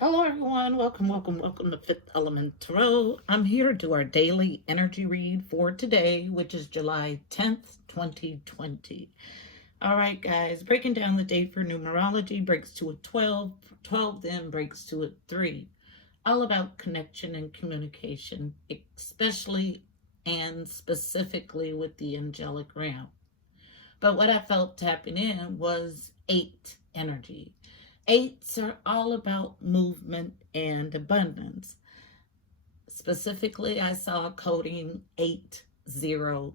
Hello, everyone. Welcome to Fifth Element Tarot. I'm here to do our daily energy read for today, which is July 10th, 2020. All right, guys, breaking down the day for numerology breaks to a 12, 12 then breaks to a 3. All about connection and communication, especially and specifically with the angelic realm. But what I felt tapping in was 8 energy. Eights are all about movement and abundance. Specifically, I saw coding 800.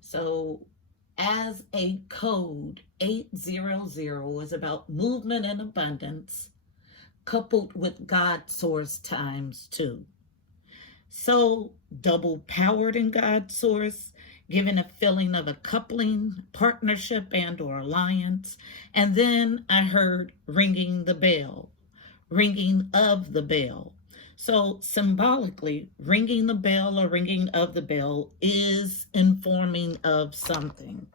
So, as a code, 800 is about movement and abundance, coupled with God source times 2. So double powered in God's source, giving a feeling of a coupling, partnership, and or alliance. And then I heard ringing the bell, ringing of the bell. So symbolically, ringing the bell or ringing of the bell is informing of something.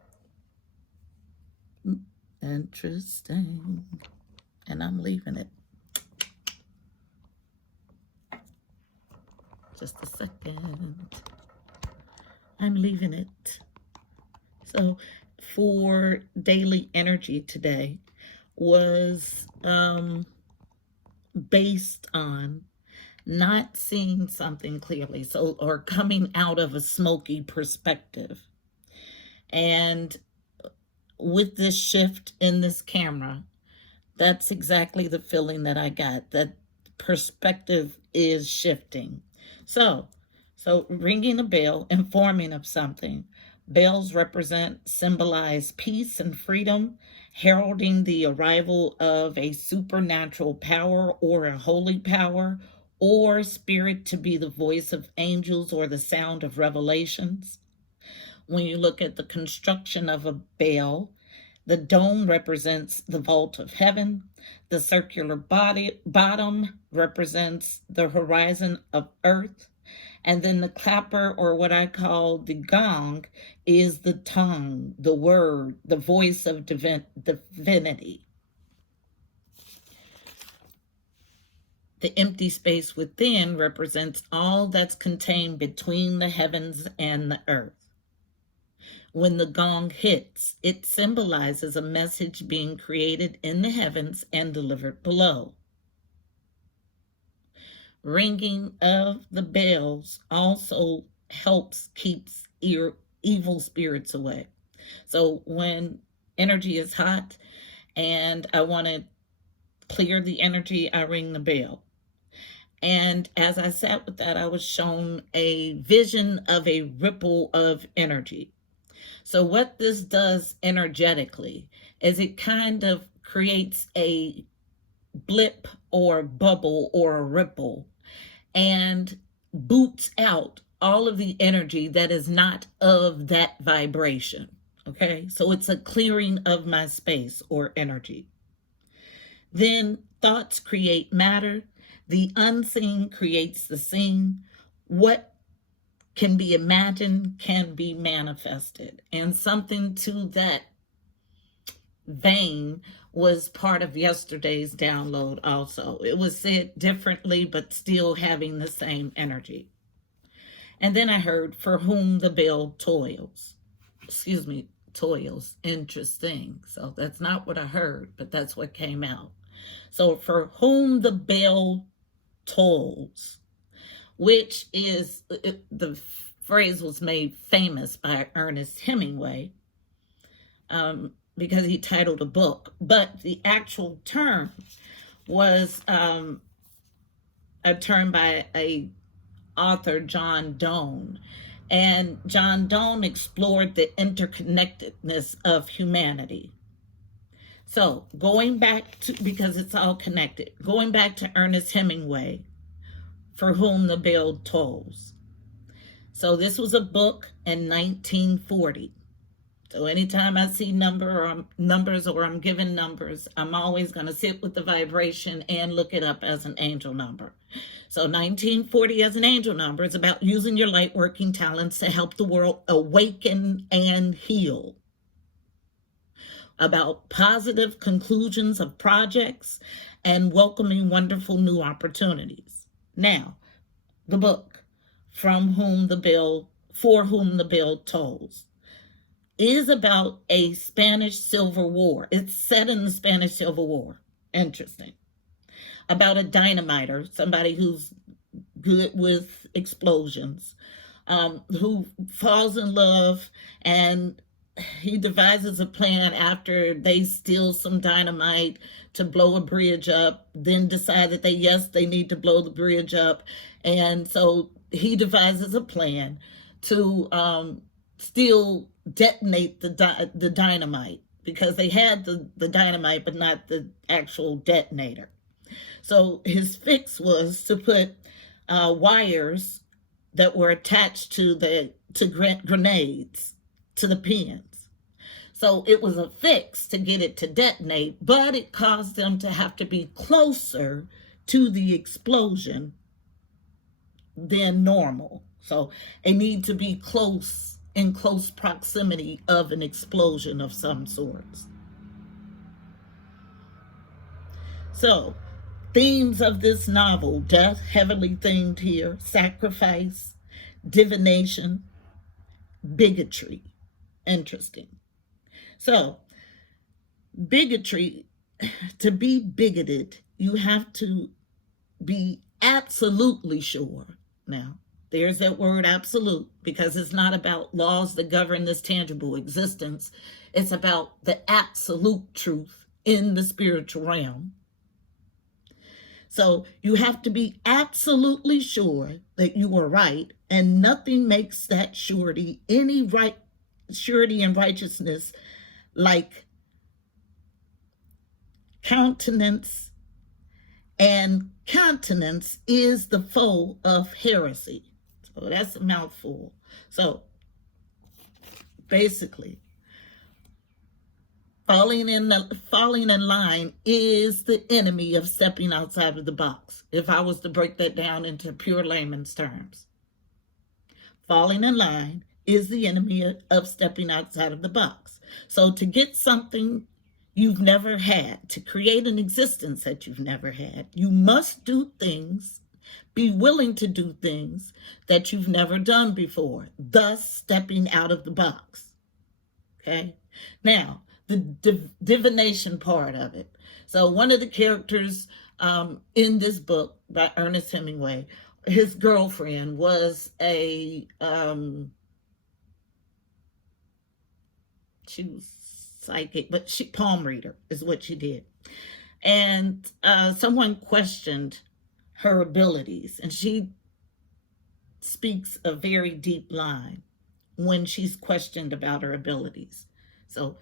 Interesting. And I'm leaving it. Just a second. I'm leaving it. So for daily energy today was based on not seeing something clearly, so or coming out of a smoky perspective. And with this shift in this camera, that's exactly the feeling that I got, that perspective is shifting. So ringing a bell, informing of something. Bells symbolize peace and freedom, heralding the arrival of a supernatural power or a holy power or spirit to be the voice of angels or the sound of revelations. When you look at the construction of a bell, the dome represents the vault of heaven. The circular bottom represents the horizon of earth. And then the clapper, or what I call the gong, is the tongue, the word, the voice of divinity. The empty space within represents all that's contained between the heavens and the earth. When the gong hits, it symbolizes a message being created in the heavens and delivered below. Ringing of the bells also keeps evil spirits away. So when energy is hot and I want to clear the energy, I ring the bell. And as I sat with that, I was shown a vision of a ripple of energy. So what this does energetically is it kind of creates a blip or bubble or a ripple and boots out all of the energy that is not of that vibration. Okay, so it's a clearing of my space or energy. Then thoughts create matter. The unseen creates the seen. What can be imagined can be manifested. And something to that vein was part of yesterday's download also. It was said differently, but still having the same energy. And then I heard, for whom the bell toils. Toils. Interesting. So that's not what I heard, but that's what came out. So for whom the bell tolls, which is, the phrase was made famous by Ernest Hemingway because he titled a book. But the actual term was a term by a author, John Donne. And John Donne explored the interconnectedness of humanity. So going back to, because it's all connected, going back to Ernest Hemingway, for whom the bell tolls. So this was a book in 1940. So anytime I see numbers or I'm given numbers, I'm always going to sit with the vibration and look it up as an angel number. So 1940 as an angel number is about using your light working talents to help the world awaken and heal. about positive conclusions of projects and welcoming wonderful new opportunities. Now, the book, For Whom the Bell Tolls, is about a Spanish Civil War. It's set in the Spanish Civil War. Interesting. About a dynamiter, somebody who's good with explosions, who falls in love, and he devises a plan after they steal some dynamite to blow a bridge up, then decide that they need to blow the bridge up. And so he devises a plan to still detonate the dynamite, because they had the dynamite but not the actual detonator. So his fix was to put wires that were attached to grenades to the pins. So it was a fix to get it to detonate, but it caused them to have to be closer to the explosion than normal. So they need to be in close proximity of an explosion of some sorts. So, themes of this novel: death, heavily themed here, sacrifice, divination, bigotry. Interesting. So, bigotry, to be bigoted, you have to be absolutely sure. Now, there's that word absolute, because it's not about laws that govern this tangible existence. It's about the absolute truth in the spiritual realm. So you have to be absolutely sure that you are right, and nothing makes that surety and righteousness like countenance, and countenance is the foe of heresy. So that's a mouthful. So basically, falling in line is the enemy of stepping outside of the box. If I was to break that down into pure layman's terms, falling in line is the enemy of stepping outside of the box. So to get something you've never had, to create an existence that you've never had, you must do things, be willing to do things that you've never done before, thus stepping out of the box. Okay? Now, the divination part of it. So one of the characters in this book by Ernest Hemingway, his girlfriend was she was psychic, but she palm reader is what she did. And someone questioned her abilities, and she speaks a very deep line when she's questioned about her abilities. So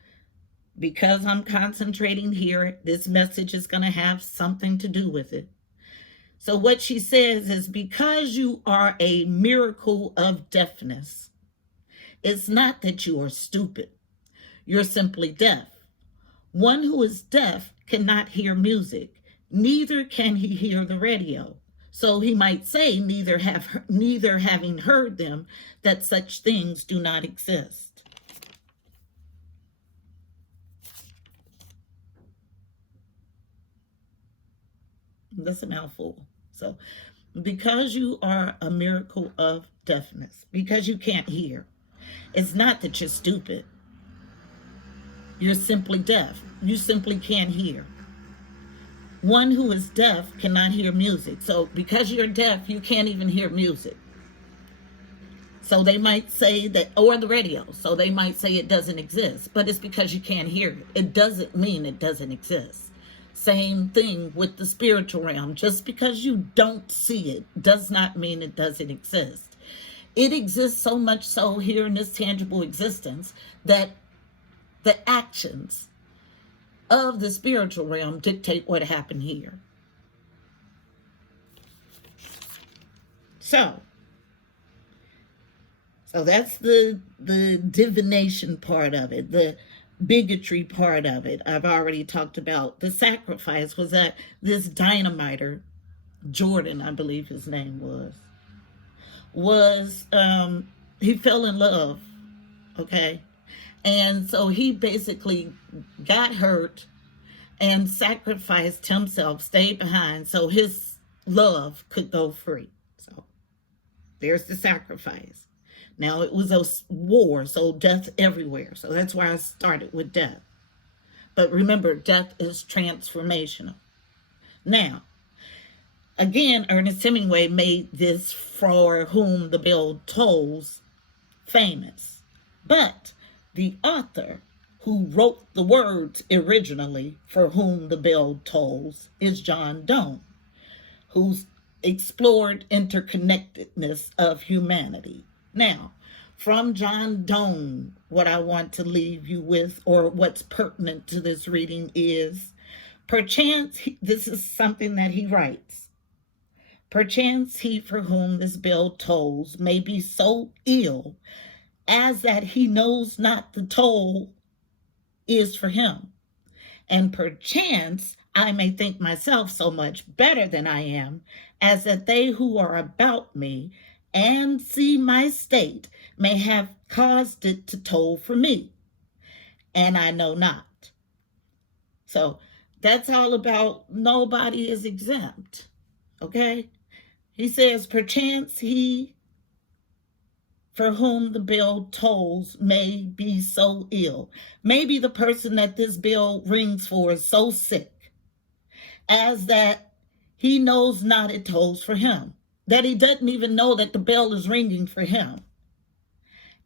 because I'm concentrating here, this message is going to have something to do with it. So what she says is, because you are a miracle of deafness, it's not that you are stupid. You're simply deaf. One who is deaf cannot hear music, neither can he hear the radio. So he might say, neither having heard them, that such things do not exist. That's a mouthful. So, because you are a miracle of deafness, because you can't hear, it's not that you're stupid. You're simply deaf. You simply can't hear. One who is deaf cannot hear music. So because you're deaf, you can't even hear music. So they might say that, or the radio, so they might say it doesn't exist, but it's because you can't hear it. It doesn't mean it doesn't exist. Same thing with the spiritual realm. Just because you don't see it does not mean it doesn't exist. It exists so much so here in this tangible existence that the actions of the spiritual realm dictate what happened here. So that's the divination part of it, the bigotry part of it. I've already talked about. The sacrifice was that this dynamiter, Jordan, I believe his name was he fell in love, okay? And so he basically got hurt and sacrificed himself, stayed behind so his love could go free. So there's the sacrifice. Now it was a war, so death everywhere. So that's why I started with death. But remember, death is transformational. Now, again, Ernest Hemingway made this "For Whom the Bell Tolls" famous. But the author who wrote the words originally, "For Whom the Bell Tolls," is John Donne, who's explored interconnectedness of humanity. Now, from John Donne, what I want to leave you with, or what's pertinent to this reading, is perchance, this is something that he writes, perchance he for whom this bell tolls may be so ill as that he knows not the toll is for him. And perchance I may think myself so much better than I am, as that they who are about me and see my state may have caused it to toll for me, and I know not. So that's all about nobody is exempt, okay? He says, perchance he for whom the bell tolls may be so ill. Maybe the person that this bell rings for is so sick as that he knows not it tolls for him, that he doesn't even know that the bell is ringing for him.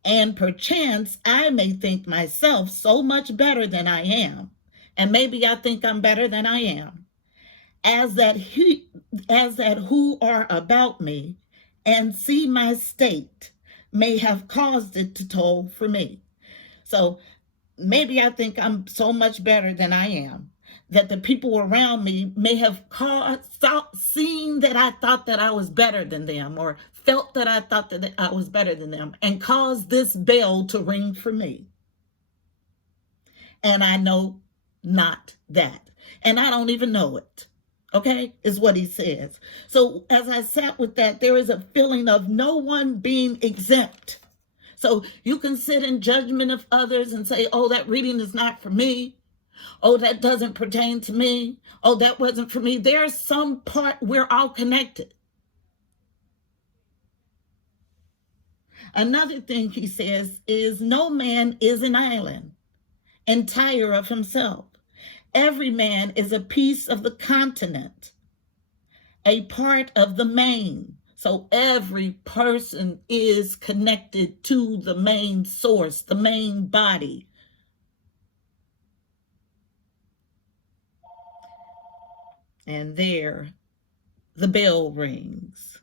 And perchance I may think myself so much better than I am, and maybe I think I'm better than I am, as that who are about me and see my state may have caused it to toll for me. So maybe I think I'm so much better than I am, that the people around me may have seen that I thought that I was better than them, or felt that I thought that I was better than them, and caused this bell to ring for me. And I know not that. And I don't even know it. Okay, is what he says. So as I sat with that, there is a feeling of no one being exempt. So you can sit in judgment of others and say, oh, that reading is not for me. Oh, that doesn't pertain to me. Oh, that wasn't for me. There's some part, we're all connected. Another thing he says is no man is an island, entire of himself. Every man is a piece of the continent, a part of the main. So every person is connected to the main source, the main body. And there the bell rings.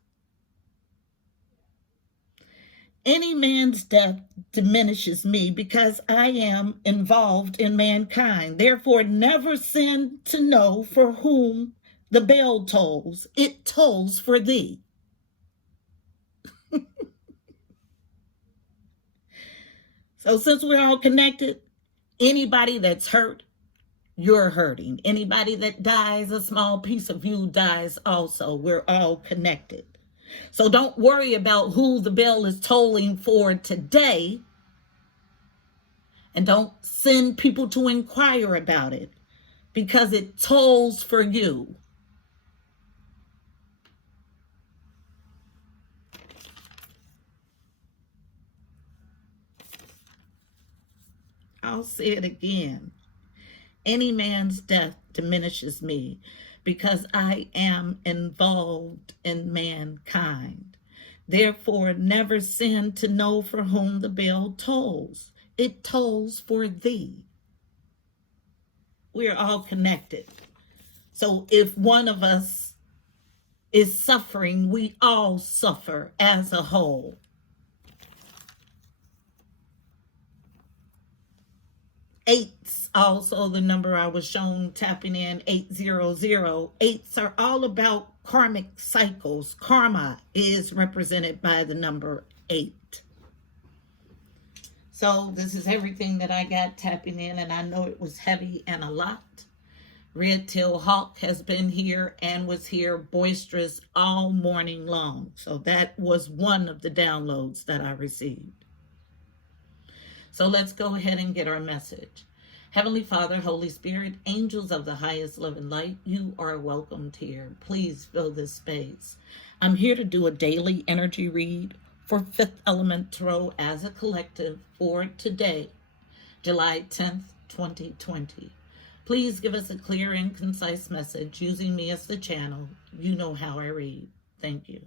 Any man's death diminishes me because I am involved in mankind. Therefore, never sin to know for whom the bell tolls. It tolls for thee. So since we're all connected, anybody that's hurt, you're hurting. Anybody that dies, a small piece of you dies also. We're all connected. So don't worry about who the bell is tolling for today. And don't send people to inquire about it, because it tolls for you. I'll say it again. Any man's death diminishes me because I am involved in mankind. Therefore, never sin to know for whom the bell tolls. It tolls for thee. We're all connected. So if one of us is suffering, we all suffer as a whole. Eights, also the number I was shown tapping in, 800. Eights are all about karmic cycles. Karma is represented by the number 8. So this is everything that I got tapping in, and I know it was heavy and a lot. Red Tail Hawk has been here and was here boisterous all morning long. So that was one of the downloads that I received. So let's go ahead and get our message. Heavenly Father, Holy Spirit, angels of the highest love and light, you are welcomed here. Please fill this space. I'm here to do a daily energy read for Fifth Element Tarot as a collective for today, July 10th, 2020. Please give us a clear and concise message using me as the channel. You know how I read. Thank you.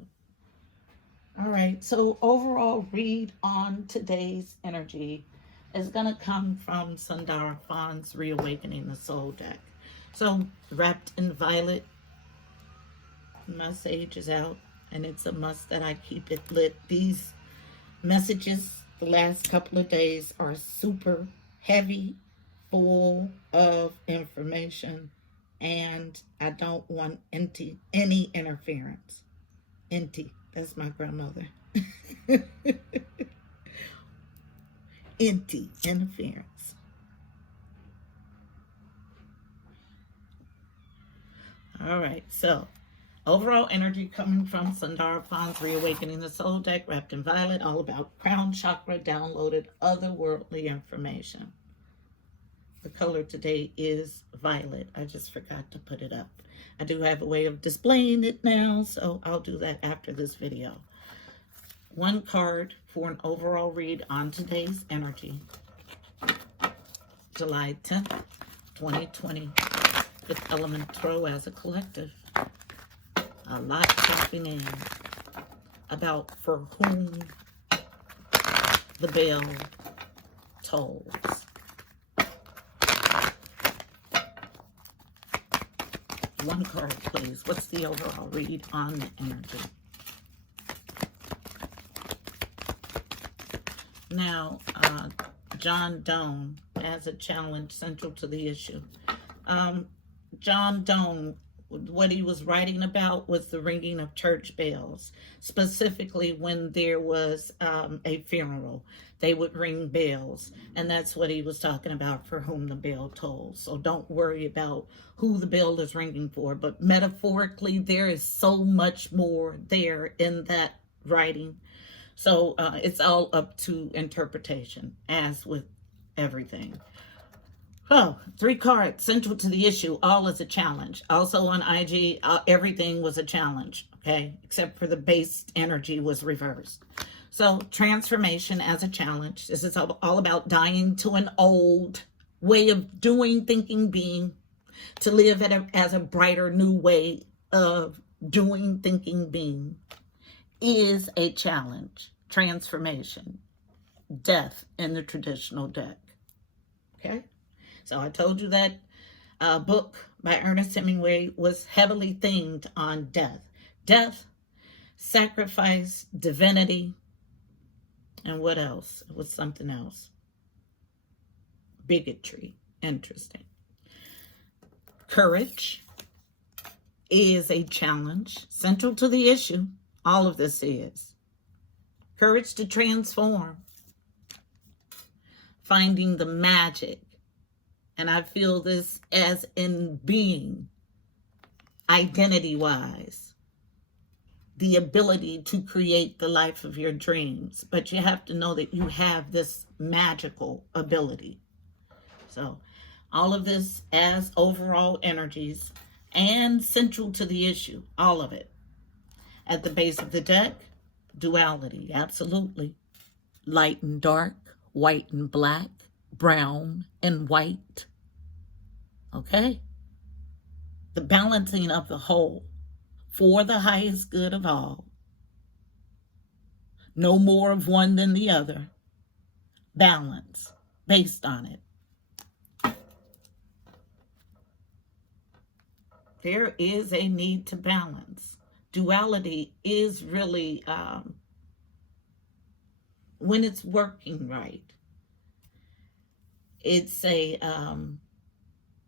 All right, so overall read on today's energy is going to come from Sundar Fahn's Reawakening the Soul deck. So wrapped in violet, my sage is out, and it's a must that I keep it lit. These messages the last couple of days are super heavy, full of information, and I don't want any interference. That's my grandmother. Interference. All right, so overall energy coming from Sundar Fahn's Reawakening the Soul deck, wrapped in violet, all about crown chakra, downloaded otherworldly information. The color today is violet. I just forgot to put it up. I do have a way of displaying it now, so I'll do that after this video. One card for an overall read on today's energy. July 10th, 2020. Fifth Element Tarot as a collective. A lot happening about for whom the bell tolls. One card, please. What's the overall read on the energy? Now, John Donne as a challenge central to the issue. John Donne, what he was writing about was the ringing of church bells, specifically when there was a funeral. They would ring bells, and that's what he was talking about, for whom the bell tolls. So don't worry about who the bell is ringing for, but metaphorically, there is so much more there in that writing. So it's all up to interpretation, as with everything. Oh, 3 cards, central to the issue, all is a challenge. Also on IG, everything was a challenge, okay? Except for the base energy was reversed. So transformation as a challenge. This is all about dying to an old way of doing, thinking, being, to live as a brighter new way of doing, thinking, being is a challenge. Transformation. Death in the traditional deck. Okay? So I told you that book by Ernest Hemingway was heavily themed on death. Death, sacrifice, divinity, and what else? It was something else. Bigotry. Interesting. Courage is a challenge central to the issue. All of this is. Courage to transform. Finding the magic. And I feel this as in being, identity-wise. The ability to create the life of your dreams. But you have to know that you have this magical ability. So all of this as overall energies and central to the issue. All of it. At the base of the deck, duality. Absolutely. Light and dark, white and black, brown and white. Okay? The balancing of the whole for the highest good of all. No more of one than the other. Balance based on it. There is a need to balance. Duality is really, when it's working right, it's a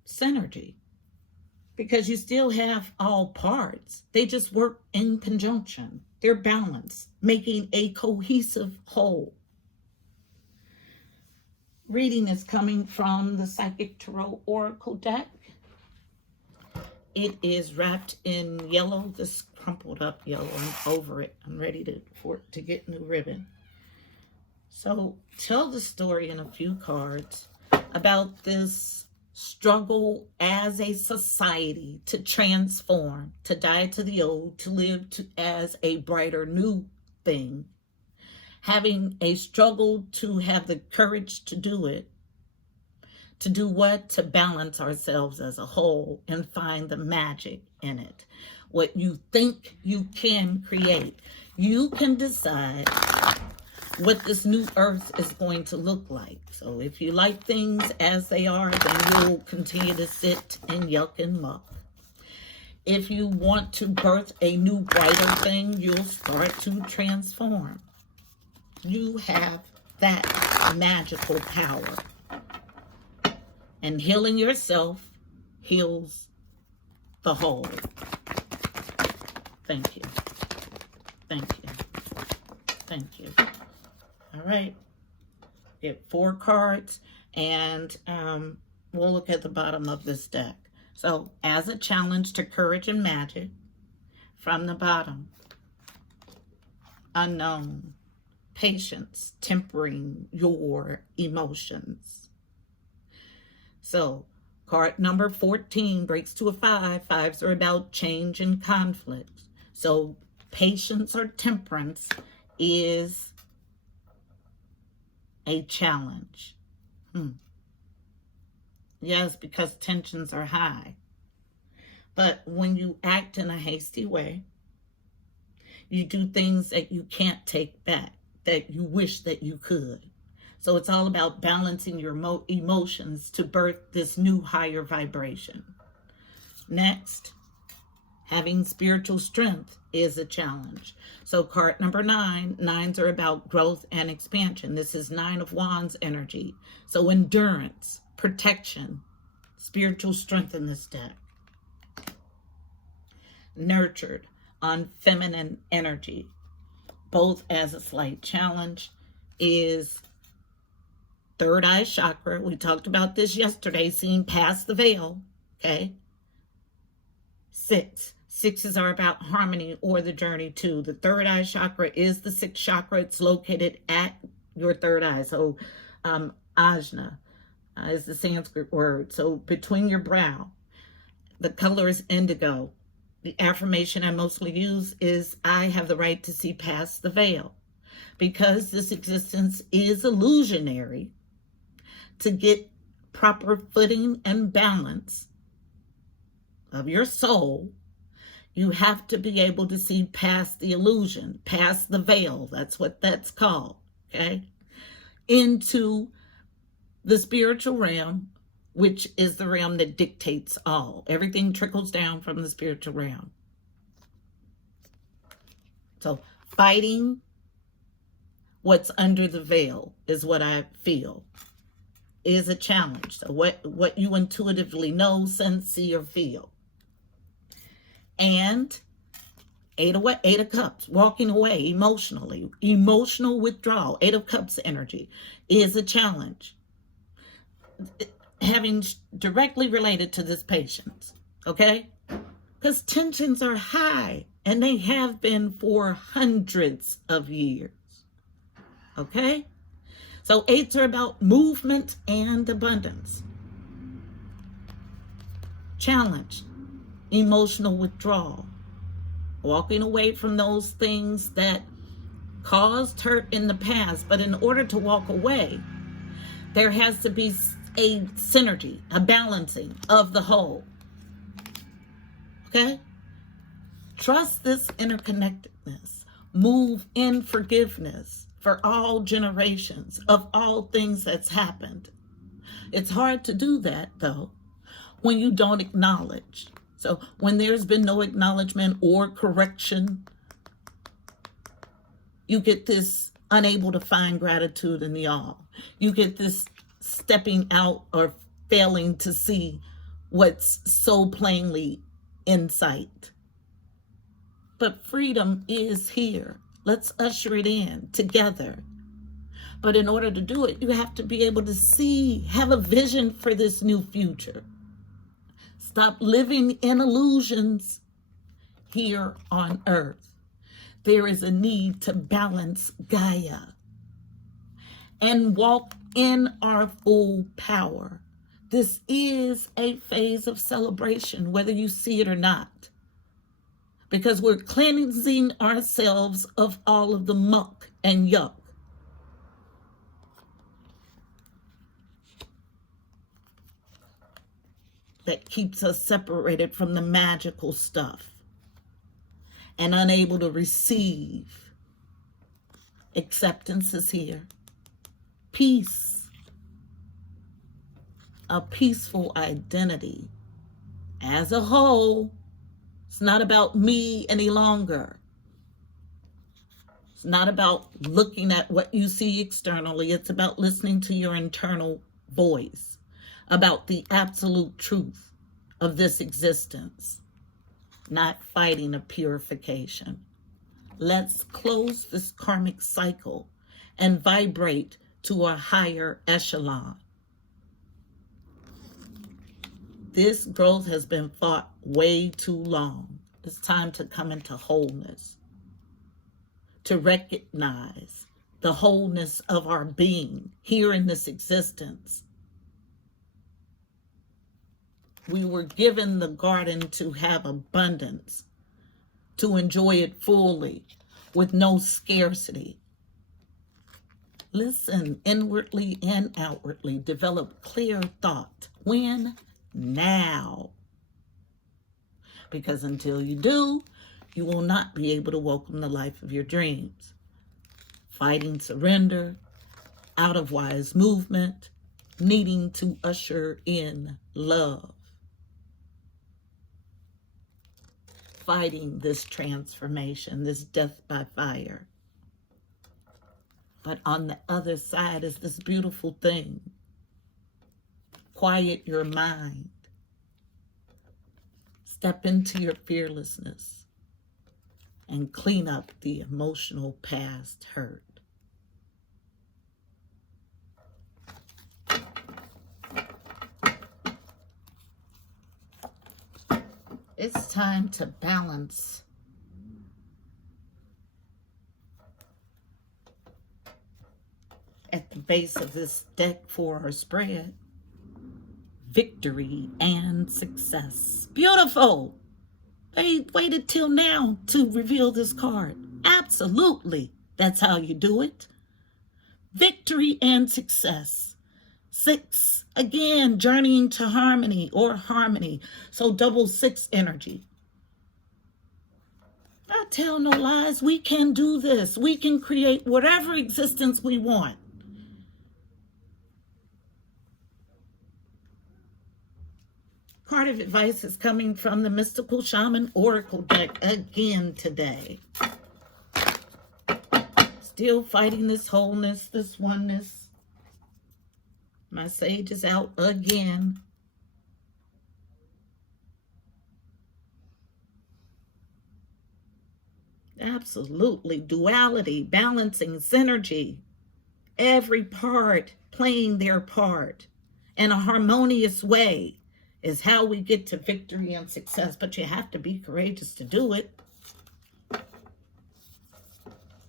synergy, because you still have all parts. They just work in conjunction. They're balanced, making a cohesive whole. Reading is coming from the Psychic Tarot Oracle deck. It is wrapped in yellow, this crumpled up yellow. I'm over it. I'm ready for it to get new ribbon. So tell the story in a few cards about this struggle as a society to transform, to die to the old, to live as a brighter new thing. Having a struggle to have the courage to do it. To do what? To balance ourselves as a whole and find the magic in it. What you think you can create. You can decide what this new earth is going to look like. So if you like things as they are, then you'll continue to sit in yuck and muck. If you want to birth a new brighter thing, you'll start to transform. You have that magical power. And healing yourself heals the whole. Thank you. Thank you. Thank you. All right. Get 4 cards, and we'll look at the bottom of this deck. So, as a challenge to courage and magic, from the bottom, unknown, patience, tempering your emotions. So, card number 14 breaks to a 5. 5s are about change and conflict. So, patience or temperance is a challenge. Yes, because tensions are high. But when you act in a hasty way, you do things that you can't take back, that you wish that you could. So it's all about balancing your emotions to birth this new higher vibration. Next, having spiritual strength is a challenge. So card number 9, 9s are about growth and expansion. This is 9 of Wands energy. So endurance, protection, spiritual strength in this deck. Nurtured on feminine energy, both as a slight challenge, is third eye chakra. We talked about this yesterday, seeing past the veil. Okay. 6. 6s are about harmony or the journey to. The third eye chakra is the 6th chakra. It's located at your third eye. So ajna is the Sanskrit word. So between your brow. The color is indigo. The affirmation I mostly use is, I have the right to see past the veil. Because this existence is illusionary, to get proper footing and balance of your soul, you have to be able to see past the illusion, past the veil, that's what that's called, okay? Into the spiritual realm, which is the realm that dictates all. Everything trickles down from the spiritual realm. So fighting what's under the veil is what I feel is a challenge. So what you intuitively know, sense, see, or feel. And 8 of Cups, walking away emotionally, emotional withdrawal. 8 of Cups energy is a challenge. Having directly related to this patience, okay? Because tensions are high, and they have been for hundreds of years, okay? So 8s are about movement and abundance. Challenge, emotional withdrawal, walking away from those things that caused hurt in the past. But in order to walk away, there has to be a synergy, a balancing of the whole. Okay? Trust this interconnectedness. Move in forgiveness for all generations of all things that's happened. It's hard to do that, though, when you don't acknowledge. So when there's been no acknowledgement or correction, you get this unable to find gratitude in the all. You get this stepping out or failing to see what's so plainly in sight. But freedom is here. Let's usher it in together. But in order to do it, you have to be able to see, have a vision for this new future. Stop living in illusions here on earth. There is a need to balance Gaia. and walk in our full power. This is a phase of celebration, whether you see it or not, because we're cleansing ourselves of all of the muck and yuck that keeps us separated from the magical stuff and unable to receive. Acceptance is here. Peace. A peaceful identity as a whole. It's not about me any longer. It's not about looking at what you see externally. It's about listening to your internal voice, about the absolute truth of this existence, not fighting a purification. Let's close this karmic cycle and vibrate to a higher echelon. This growth has been fought way too long. It's time to come into wholeness, to recognize the wholeness of our being here in this existence. We were given the garden to have abundance, to enjoy it fully with no scarcity. Listen inwardly and outwardly. Develop clear thought. When? Now. Because until you do, you will not be able to welcome the life of your dreams. Fighting surrender, out of wise movement, needing to usher in love. Fighting this transformation, this death by fire. But on the other side is this beautiful thing. Quiet your mind. Step into your fearlessness and clean up the emotional past hurt. It's time to balance. At the base of this deck for our spread, victory and success. Beautiful. They waited till now to reveal this card. Absolutely. That's how you do it. Victory and success. 6, again, journeying to harmony or harmony. So double 6 energy. I tell no lies. We can do this. We can create whatever existence we want. Card of advice is coming from the Mystical Shaman Oracle deck again today. Still fighting this wholeness, this oneness. My sage is out again. Absolutely. Duality, balancing, synergy. Every part playing their part in a harmonious way is how we get to victory and success. But you have to be courageous to do it.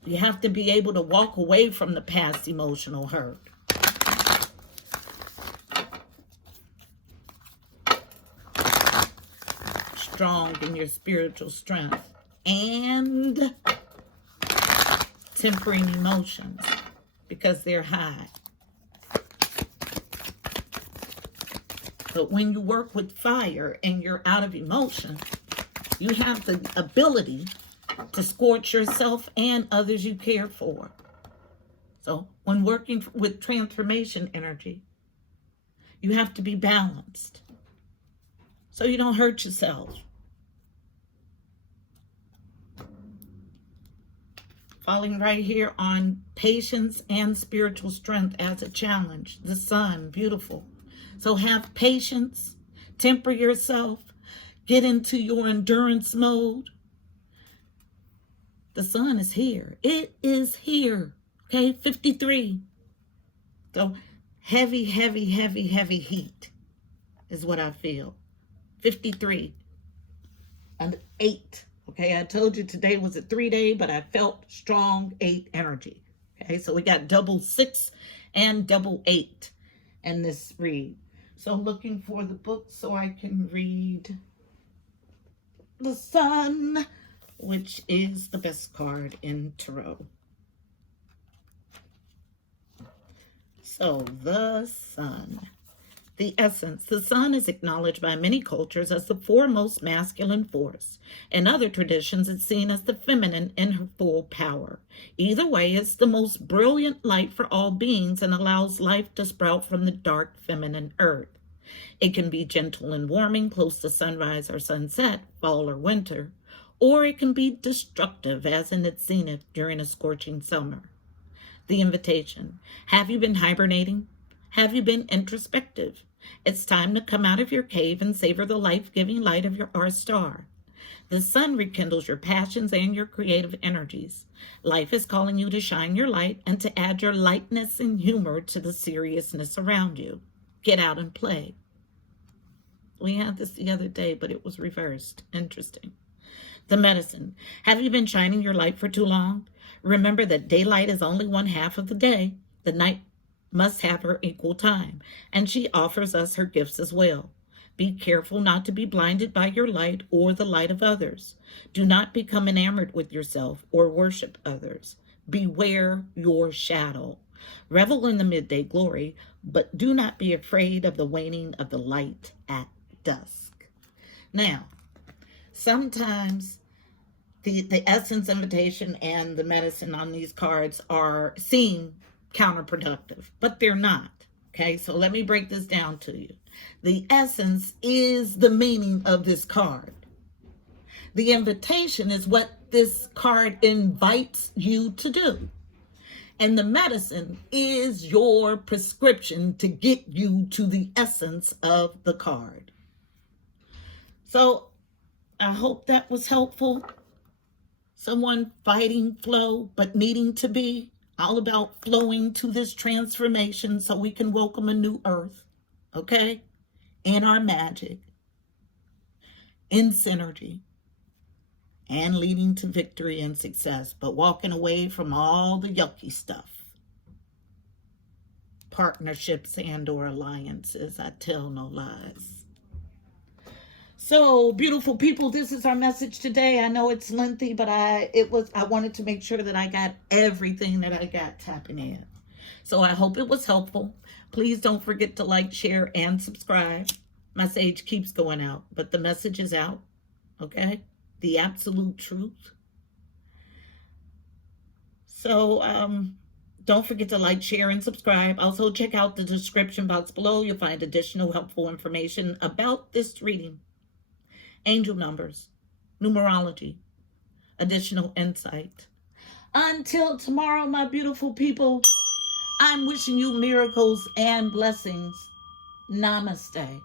You have to be able to walk away from the past emotional hurt. Strong in your spiritual strength and tempering emotions because they're high. But when you work with fire and you're out of emotion, you have the ability to scorch yourself and others you care for. So when working with transformation energy, you have to be balanced so you don't hurt yourself. Falling right here on patience and spiritual strength as a challenge. The sun, beautiful. So have patience, temper yourself, get into your endurance mode. The sun is here. It is here. Okay, 53. So heavy, heavy, heavy, heavy heat is what I feel. 53 and 8. Okay, I told you today was a 3-day, but I felt strong 8 energy. Okay, so we got double 6 and double 8 in this read. So looking for the book so I can read the Sun, which is the best card in Tarot. So the Sun. The essence. The sun is acknowledged by many cultures as the foremost masculine force. In other traditions, it's seen as the feminine in her full power. Either way, it's the most brilliant light for all beings and allows life to sprout from the dark feminine earth. It can be gentle and warming, close to sunrise or sunset, fall or winter, or it can be destructive, as in its zenith during a scorching summer. The invitation. Have you been hibernating? Have you been introspective? It's time to come out of your cave and savor the life-giving light of our star. The sun rekindles your passions and your creative energies. Life is calling you to shine your light and to add your lightness and humor to the seriousness around you. Get out and play. We had this the other day, but it was reversed. Interesting. The medicine. Have you been shining your light for too long? Remember that daylight is only one half of the day. The night must have her equal time, and she offers us her gifts as well. Be careful not to be blinded by your light or the light of others. Do not become enamored with yourself or worship others. Beware your shadow. Revel in the midday glory, but do not be afraid of the waning of the light at dusk. Now, sometimes the essence, invitation, and the medicine on these cards are seen counterproductive, but they're not. Okay, so let me break this down to you. The essence is the meaning of this card. The invitation is what this card invites you to do. And the medicine is your prescription to get you to the essence of the card. So I hope that was helpful. Someone fighting flow, but needing to be all about flowing to this transformation so we can welcome a new earth, okay? In our magic, in synergy, and leading to victory and success, but walking away from all the yucky stuff. Partnerships and or alliances, I tell no lies. So, beautiful people, this is our message today. I know it's lengthy, but I wanted to make sure that I got everything that I got tapping in. So I hope it was helpful. Please don't forget to like, share, and subscribe. My sage keeps going out, but the message is out, okay? The absolute truth. So, don't forget to like, share, and subscribe. Also, check out the description box below. You'll find additional helpful information about this reading. Angel numbers, numerology, additional insight. Until tomorrow, my beautiful people, I'm wishing you miracles and blessings. Namaste.